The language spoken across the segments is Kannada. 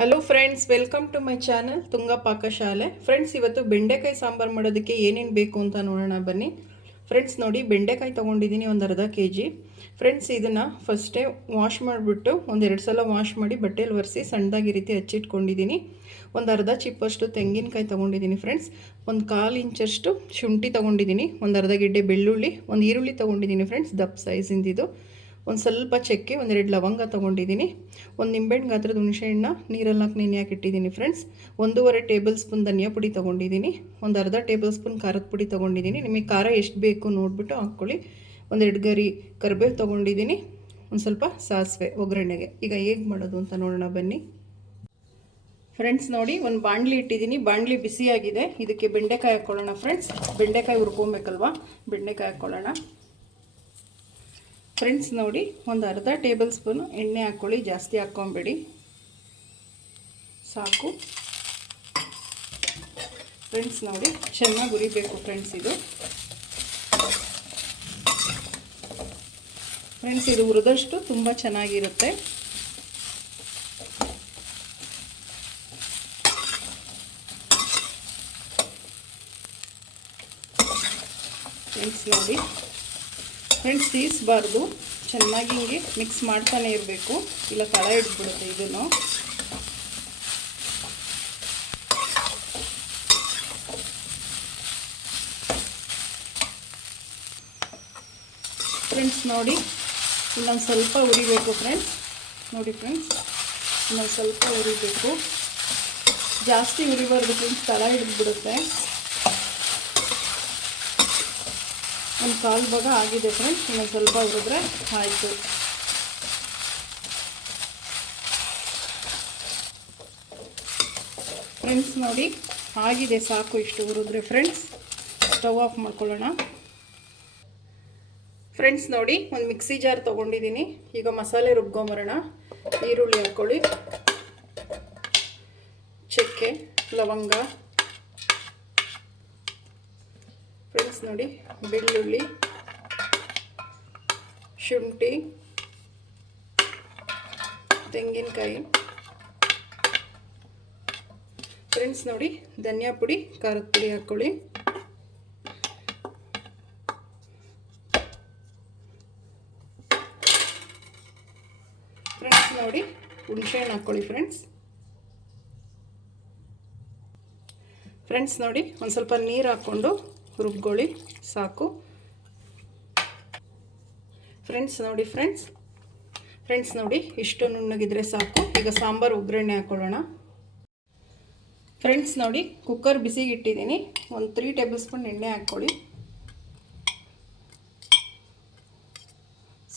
Hello friends, welcome to my channel Tunga Pakashale. Friends, ಇವತ್ತು ಬೆಂಡೆಕಾಯಿ ಸಾಂಬಾರು ಮಾಡೋದಕ್ಕೆ ಏನೇನು ಬೇಕು ಅಂತ ನೋಡೋಣ ಬನ್ನಿ. ಫ್ರೆಂಡ್ಸ್ ನೋಡಿ, ಬೆಂಡೆಕಾಯಿ ತೊಗೊಂಡಿದ್ದೀನಿ ಒಂದು ಅರ್ಧ kg. ಫ್ರೆಂಡ್ಸ್, ಇದನ್ನು ಫಸ್ಟೇ ವಾಶ್ ಮಾಡಿಬಿಟ್ಟು ಒಂದೆರಡು ಸಲ ವಾಶ್ ಮಾಡಿ ಬಟ್ಟೆಯಲ್ಲಿ ಒರೆಸಿ ಸಣ್ಣದಾಗಿ ರೀತಿ ಹಚ್ಚಿಟ್ಕೊಂಡಿದ್ದೀನಿ. ಒಂದು ಅರ್ಧ ಚಿಪ್ಪಷ್ಟು ತೆಂಗಿನಕಾಯಿ ತೊಗೊಂಡಿದ್ದೀನಿ. ಫ್ರೆಂಡ್ಸ್, ಒಂದು 1/4 ಇಂಚಷ್ಟು ಶುಂಠಿ ತೊಗೊಂಡಿದ್ದೀನಿ. ಒಂದು ಅರ್ಧ ಗೆಡ್ಡೆ ಬೆಳ್ಳುಳ್ಳಿ, ಒಂದು ಈರುಳ್ಳಿ ತೊಗೊಂಡಿದ್ದೀನಿ. ಫ್ರೆಂಡ್ಸ್, ದಪ್ಪ ಸೈಜಿಂದಿದು. ಒಂದು ಸ್ವಲ್ಪ ಚಕ್ಕೆ, ಒಂದೆರಡು ಲವಂಗ ತೊಗೊಂಡಿದ್ದೀನಿ. ಒಂದು ನಿಂಬೆಹಣ್ಣು ಗಾತ್ರದ ಹುಣಸೆಹಣ್ಣ ನೀರಲ್ಲಿ ಹಾಕಿ ನೆನೆ ಹಾಕಿಟ್ಟಿದ್ದೀನಿ. ಫ್ರೆಂಡ್ಸ್, 1.5 ಟೇಬಲ್ ಸ್ಪೂನ್ ಧನಿಯಾ ಪುಡಿ ತೊಗೊಂಡಿದ್ದೀನಿ. ಒಂದು ಅರ್ಧ ಟೇಬಲ್ ಸ್ಪೂನ್ ಖಾರದ ಪುಡಿ ತೊಗೊಂಡಿದ್ದೀನಿ. ನಿಮಗೆ ಖಾರ ಎಷ್ಟು ಬೇಕು ನೋಡಿಬಿಟ್ಟು ಹಾಕ್ಕೊಳ್ಳಿ. ಒಂದೆರಡು ಗರಿ ಕರಿಬೇವು ತೊಗೊಂಡಿದ್ದೀನಿ. ಒಂದು ಸ್ವಲ್ಪ ಸಾಸಿವೆ ಒಗ್ಗರಣೆಗೆ. ಈಗ ಹೇಗೆ ಮಾಡೋದು ಅಂತ ನೋಡೋಣ ಬನ್ನಿ. ಫ್ರೆಂಡ್ಸ್ ನೋಡಿ, ಒಂದು ಬಾಣಲಿ ಇಟ್ಟಿದ್ದೀನಿ. ಬಾಣಲಿ ಬಿಸಿಯಾಗಿದೆ. ಇದಕ್ಕೆ ಬೆಂಡೆಕಾಯಿ ಹಾಕ್ಕೊಳ್ಳೋಣ. ಫ್ರೆಂಡ್ಸ್, ಬೆಂಡೆಕಾಯಿ ಹುರ್ಕೊಬೇಕಲ್ವ, ಬೆಂಡೆಕಾಯಿ ಹಾಕ್ಕೊಳ್ಳೋಣ. ಫ್ರೆಂಡ್ಸ್ ನೋಡಿ, ಒಂದು ಅರ್ಧ ಟೇಬಲ್ ಸ್ಪೂನು ಎಣ್ಣೆ ಹಾಕ್ಕೊಳ್ಳಿ. ಜಾಸ್ತಿ ಹಾಕ್ಕೊಂಬೇಡಿ, ಸಾಕು. ಫ್ರೆಂಡ್ಸ್ ನೋಡಿ, ಚೆನ್ನಾಗಿ ಹುರಿಬೇಕು. ಫ್ರೆಂಡ್ಸ್, ಇದು ಹುರಿದಷ್ಟು ತುಂಬ ಚೆನ್ನಾಗಿರುತ್ತೆ. ಫ್ರೆಂಡ್ಸ್ ನೋಡಿ, ಫ್ರೆಂಡ್ಸ್ ತೀರಿಸಬಾರ್ದು, ಚೆನ್ನಾಗಿ ಹಿಂಗೆ ಮಿಕ್ಸ್ ಮಾಡ್ತಾನೆ ಇರಬೇಕು, ಇಲ್ಲ ತಳ ಹಿಡಿದ್ಬಿಡುತ್ತೆ ಇದನ್ನು. ಫ್ರೆಂಡ್ಸ್ ನೋಡಿ, ಇನ್ನೊಂದು ಸ್ವಲ್ಪ ಹುರಿಬೇಕು. ಫ್ರೆಂಡ್ಸ್ ನೋಡಿ, ಫ್ರೆಂಡ್ಸ್ ಇನ್ನೊಂದು ಸ್ವಲ್ಪ ಹುರಿಬೇಕು, ಜಾಸ್ತಿ ಹುರಿಬಾರ್ದು. ಫ್ರೆಂಡ್ಸ್, ತಳ ಹಿಡಿದ್ಬಿಡುತ್ತೆ. ಒಂದು 1/4 ಭಾಗ ಆಗಿದೆ. ಫ್ರೆಂಡ್ಸ್, ಇನ್ನೊಂದು ಸ್ವಲ್ಪ ಹುರಿದ್ರೆ ಆಯಿತು. ಫ್ರೆಂಡ್ಸ್ ನೋಡಿ, ಆಗಿದೆ, ಸಾಕು ಇಷ್ಟು ಹುರಿದ್ರೆ. ಫ್ರೆಂಡ್ಸ್, ಸ್ಟವ್ ಆಫ್ ಮಾಡ್ಕೊಳ್ಳೋಣ. ಫ್ರೆಂಡ್ಸ್ ನೋಡಿ, ಒಂದು ಮಿಕ್ಸಿ ಜಾರ್ ತೊಗೊಂಡಿದ್ದೀನಿ. ಈಗ ಮಸಾಲೆ ರುಬ್ಕೊಂಬರೋಣ. ಈರುಳ್ಳಿ ಹಾಕ್ಕೊಳ್ಳಿ, ಚಕ್ಕೆ, ಲವಂಗ. ಫ್ರೆಂಡ್ಸ್ ನೋಡಿ, ಬೆಳ್ಳುಳ್ಳಿ, ಶುಂಠಿ, ತೆಂಗಿನಕಾಯಿ. ಫ್ರೆಂಡ್ಸ್ ನೋಡಿ, ಧನಿಯಾ ಪುಡಿ, ಖಾರದ ಪುಡಿ ಹಾಕ್ಕೊಳ್ಳಿ. ಫ್ರೆಂಡ್ಸ್ ನೋಡಿ, ಹುಣಸೆಹಣ್ಣು ಹಾಕ್ಕೊಳ್ಳಿ. ಫ್ರೆಂಡ್ಸ್ ನೋಡಿ, ಒಂದು ಸ್ವಲ್ಪ ನೀರು ಹಾಕ್ಕೊಂಡು ರುಬ್ಕೊಳ್ಳಿ, ಸಾಕು. ಫ್ರೆಂಡ್ಸ್ ನೋಡಿ, ಇಷ್ಟು ನುಣ್ಣಗಿದ್ರೆ ಸಾಕು. ಈಗ ಸಾಂಬಾರು ಒಗ್ಗರಣೆ ಹಾಕ್ಕೊಳ್ಳೋಣ. ಫ್ರೆಂಡ್ಸ್ ನೋಡಿ, ಕುಕ್ಕರ್ ಬಿಸಿಗೆ ಇಟ್ಟಿದ್ದೀನಿ. ಒಂದು 3 ಟೇಬಲ್ ಸ್ಪೂನ್ ಎಣ್ಣೆ ಹಾಕ್ಕೊಳ್ಳಿ,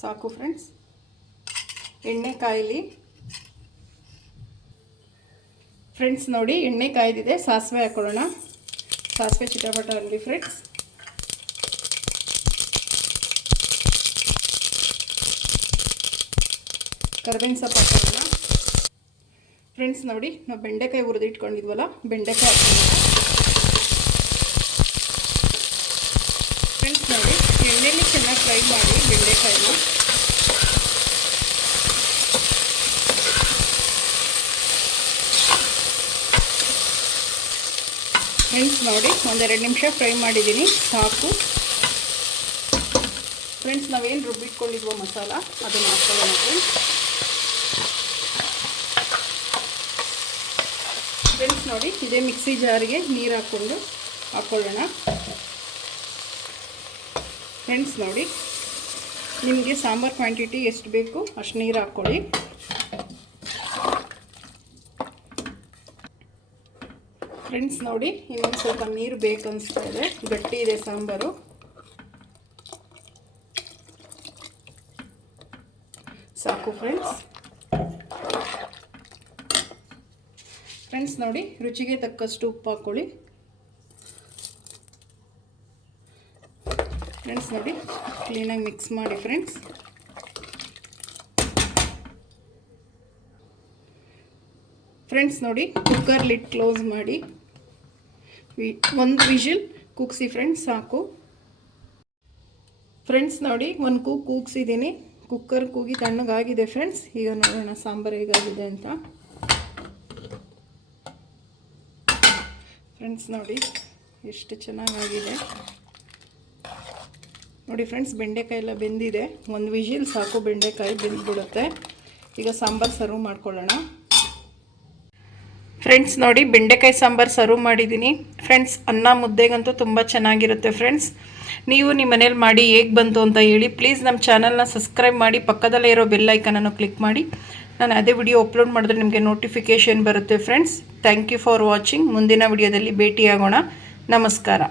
ಸಾಕು. ಫ್ರೆಂಡ್ಸ್, ಎಣ್ಣೆ ಕಾಯಲಿ. ಫ್ರೆಂಡ್ಸ್ ನೋಡಿ, ಎಣ್ಣೆ ಕಾಯ್ದಿದೆ. ಸಾಸಿವೆ ಹಾಕ್ಕೊಳ್ಳೋಣ. ಸಾಸಿವೆ ಚಿಟಪಟ ಅನ್ನಲಿ. ಫ್ರೆಂಡ್ಸ್, ಕರಿಬೇವಿನ ಸೊಪ್ಪು ಹಾಕೋಣ. ಫ್ರೆಂಡ್ಸ್ ನೋಡಿ, ನಾವು ಬೆಂಡೆಕಾಯಿ ಹುರಿದು ಇಟ್ಕೊಂಡಿದ್ವಲ್ಲ, ಬೆಂಡೆಕಾಯಿ ಹಾಕೋಣ. ಫ್ರೆಂಡ್ಸ್ ನೋಡಿ, ಎಣ್ಣೆಯಲ್ಲಿ ಚೆನ್ನಾಗಿ ಫ್ರೈ ಮಾಡಿ ಬೆಂಡೆಕಾಯಿನ. ಫ್ರೆಂಡ್ಸ್ ನೋಡಿ, ಒಂದೆರಡು ನಿಮಿಷ ಫ್ರೈ ಮಾಡಿದ್ದೀನಿ, ಸಾಕು. ಫ್ರೆಂಡ್ಸ್, ನಾವೇನು ರುಬ್ಬಿಟ್ಕೊಂಡಿದ್ವೋ ಮಸಾಲ, ಅದನ್ನು ಹಾಕ್ಕೊಳ್ಳೋಣ. ಫ್ರೆಂಡ್ಸ್ ನೋಡಿ, ಇದೇ ಮಿಕ್ಸಿ ಜಾರಿಗೆ ನೀರು ಹಾಕ್ಕೊಳ್ಳೋಣ. ಫ್ರೆಂಡ್ಸ್ ನೋಡಿ, ನಿಮಗೆ ಸಾಂಬಾರು ಕ್ವಾಂಟಿಟಿ ಎಷ್ಟು ಬೇಕು ಅಷ್ಟು ನೀರು ಹಾಕ್ಕೊಳ್ಳಿ. ಫ್ರೆಂಡ್ಸ್ ನೋಡಿ, ಇನ್ನೊಂದು ಸ್ವಲ್ಪ ನೀರು ಬೇಕನ್ನಿಸ್ತಾ ಇದೆ, ಗಟ್ಟಿ ಇದೆ ಸಾಂಬಾರು. ಸಾಕು. ಫ್ರೆಂಡ್ಸ್ ನೋಡಿ, ರುಚಿಗೆ ತಕ್ಕಷ್ಟು ಉಪ್ಪು ಹಾಕ್ಕೊಳ್ಳಿ. ಫ್ರೆಂಡ್ಸ್ ನೋಡಿ, ಕ್ಲೀನಾಗಿ ಮಿಕ್ಸ್ ಮಾಡಿ. ಫ್ರೆಂಡ್ಸ್ ನೋಡಿ, ಕುಕ್ಕರ್ ಲಿಡ್ ಕ್ಲೋಸ್ ಮಾಡಿ ಒಂದು ವಿಷಲ್ ಕೂಗಿಸಿ. ಫ್ರೆಂಡ್ಸ್, ಸಾಕು. ಫ್ರೆಂಡ್ಸ್ ನೋಡಿ, ಒಂದು ಕೂಗಿಸಿದ್ದೀನಿ. ಕುಕ್ಕರ್ ಕೂಗಿ ತಣ್ಣಗಾಗಿದೆ. ಫ್ರೆಂಡ್ಸ್, ಈಗ ನೋಡೋಣ ಸಾಂಬಾರು ಹೇಗಾಗಿದೆ ಅಂತ. ಫ್ರೆಂಡ್ಸ್ ನೋಡಿ ಎಷ್ಟು ಚೆನ್ನಾಗಾಗಿದೆ ನೋಡಿ ಫ್ರೆಂಡ್ಸ್. ಬೆಂಡೆಕಾಯಿ ಎಲ್ಲ ಬೆಂದಿದೆ. ಒಂದು ವಿಜಿಲ್ ಸಾಕು, ಬೆಂಡೆಕಾಯಿ ಬೆಂದ್ಬಿಡುತ್ತೆ. ಈಗ ಸಾಂಬಾರು ಸರ್ವ್ ಮಾಡ್ಕೊಳ್ಳೋಣ. ಫ್ರೆಂಡ್ಸ್ ನೋಡಿ ಬೆಂಡೆಕಾಯಿ ಸಾಂಬಾರು ಸರ್ವ್ ಮಾಡಿದ್ದೀನಿ. ಫ್ರೆಂಡ್ಸ್ ಅನ್ನ ಮುದ್ದೆಗಂತೂ ತುಂಬ ಚೆನ್ನಾಗಿರುತ್ತೆ. ಫ್ರೆಂಡ್ಸ್ ನೀವು ನಿಮ್ಮ ಮನೇಲಿ ಮಾಡಿ ಹೇಗೆ ಬಂತು ಅಂತ ಹೇಳಿ. ಪ್ಲೀಸ್ ನಮ್ಮ ಚಾನಲ್ನ ಸಬ್ಸ್ಕ್ರೈಬ್ ಮಾಡಿ, ಪಕ್ಕದಲ್ಲೇ ಇರೋ ಬೆಲ್ ಐಕನನ್ನು ಕ್ಲಿಕ್ ಮಾಡಿ. ನಾನು ಅದೇ ವಿಡಿಯೋ ಅಪ್ಲೋಡ್ ಮಾಡಿದ್ರೆ ನಿಮಗೆ ನೋಟಿಫಿಕೇಷನ್ ಬರುತ್ತೆ. Friends thank you for watching. ಮುಂದಿನ ವಿಡಿಯೋದಲ್ಲಿ ಭೇಟಿಯಾಗೋಣ. ನಮಸ್ಕಾರ.